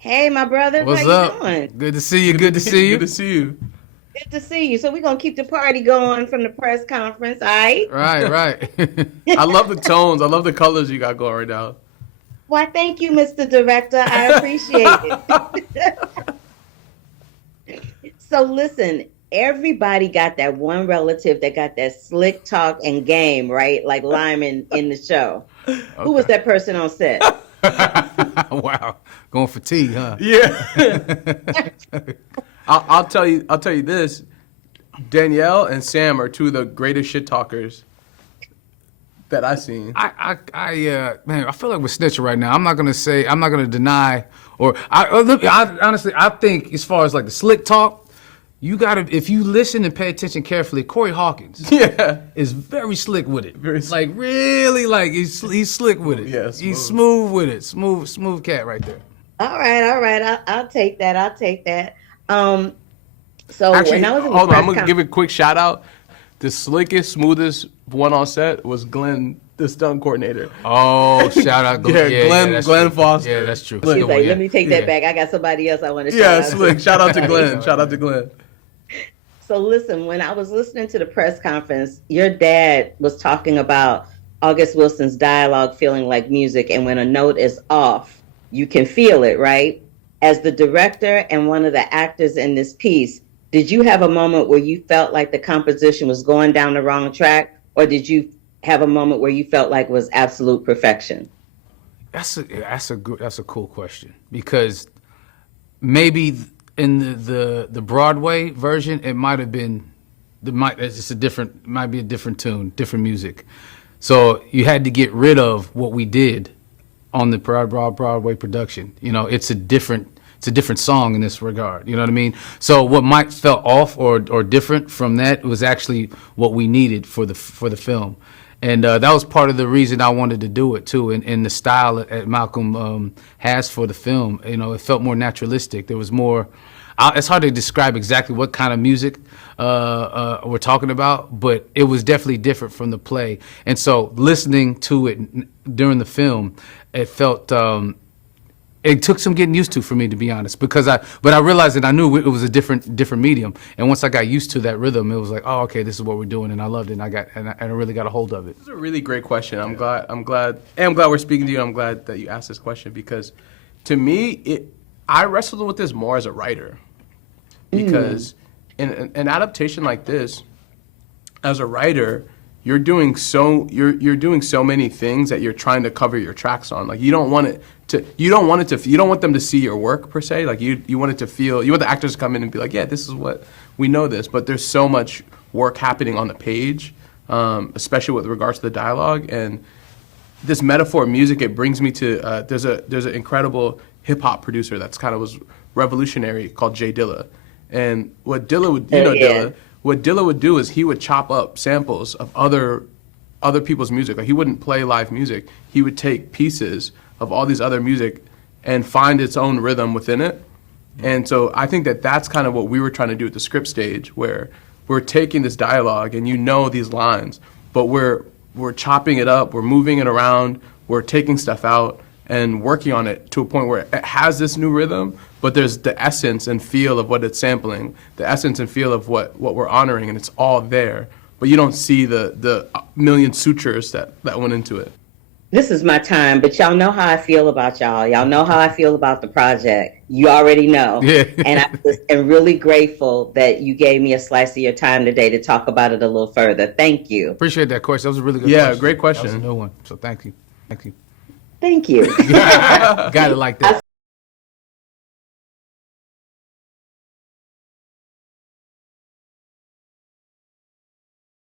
Hey, my brother, how What's you up? doing? Good to see you. Good to see Good you. to see you. Good to see you. So we're gonna keep the party going from the press conference, all right? Right, right. I love the tones. I love the colors you got going right now. Why, thank you, Mr. Director. I appreciate it. So listen, everybody got that one relative that got that slick talk and game, right? Like Lyman in the show. Who was Okay. that person on set? Wow. Going for tea, huh? Yeah. I'll tell you. I'll tell you this. Danielle and Sam are two of the greatest shit talkers that I've seen. Man, I feel like we're snitching right now. I'm not gonna deny, honestly, I think as far as like the slick talk, if you listen and pay attention carefully, Corey Hawkins Yeah. is very slick with it. Very like really, like he's slick with it. Yeah, He's smooth. smooth with it. Smooth cat right there. All right. I'll take that. I'll take that. Um, so Actually, when I was in the hold on. press I'm gonna give conference, a quick shout out. The slickest, smoothest one on set was Glenn, the stunt coordinator. Oh, shout out, Yeah, Glenn- that's Glenn true. Foster. Yeah, that's true. Slick. he's Good one, like, yeah. let me take Yeah. that back. I got somebody else I want to shout Yeah, out slick. to. Shout out to Glenn. Shout out to Glenn. So listen, when I was listening to the press conference, your dad was talking about August Wilson's dialogue feeling like music, and when a note is off, you can feel it, right? As the director and one of the actors in this piece, did you have a moment where you felt like the composition was going down the wrong track, or did you have a moment where you felt like it was absolute perfection? That's a cool question because maybe in the Broadway version it might have been might be a different tune, different music. So you had to get rid of what we did on the Broadway production. You know, it's a different song in this regard. You know what I mean? So what might felt off or different from that was actually what we needed for the film. And that was part of the reason I wanted to do it too, and the style that Malcolm has for the film. You know, it felt more naturalistic. There was more. It's hard to describe exactly what kind of music we're talking about, but it was definitely different from the play. And so, listening to it during the film, it felt. It took some getting used to for me, to be honest, but I realized that I knew it was a different medium, and once I got used to that rhythm, it was like, oh, okay, this is what we're doing, and I loved it, and I really got a hold of it. This is a really great question. I'm glad we're speaking to you. I'm glad that you asked this question because, to me, I wrestled with this more as a writer, because in an adaptation like this, as a writer, you're doing so many things that you're trying to cover your tracks on. Like you don't want them to see your work per se. Like you want it to feel. You want the actors to come in and be like, yeah, this is what we know this. But there's so much work happening on the page, especially with regards to the dialogue and this metaphor of music. It brings me to there's an incredible hip hop producer that's kind of was revolutionary called Jay Dilla, and what Dilla would Dilla. What Dilla would do is he would chop up samples of other people's music. Like he wouldn't play live music. He would take pieces of all these other music and find its own rhythm within it. And so I think that that's kind of what we were trying to do at the script stage, where we're taking this dialogue and these lines, but we're chopping it up, we're moving it around, we're taking stuff out and working on it to a point where it has this new rhythm, but there's the essence and feel of what it's sampling, the essence and feel of what we're honoring, and it's all there. But you don't see the million sutures that went into it. This is my time, but y'all know how I feel about y'all. Y'all know how I feel about the project. You already know. Yeah. And I just am really grateful that you gave me a slice of your time today to talk about it a little further. Thank you. Appreciate that question. That was a really good Yeah, question. great question. That was a new one. So thank you. Thank you. Got it like that.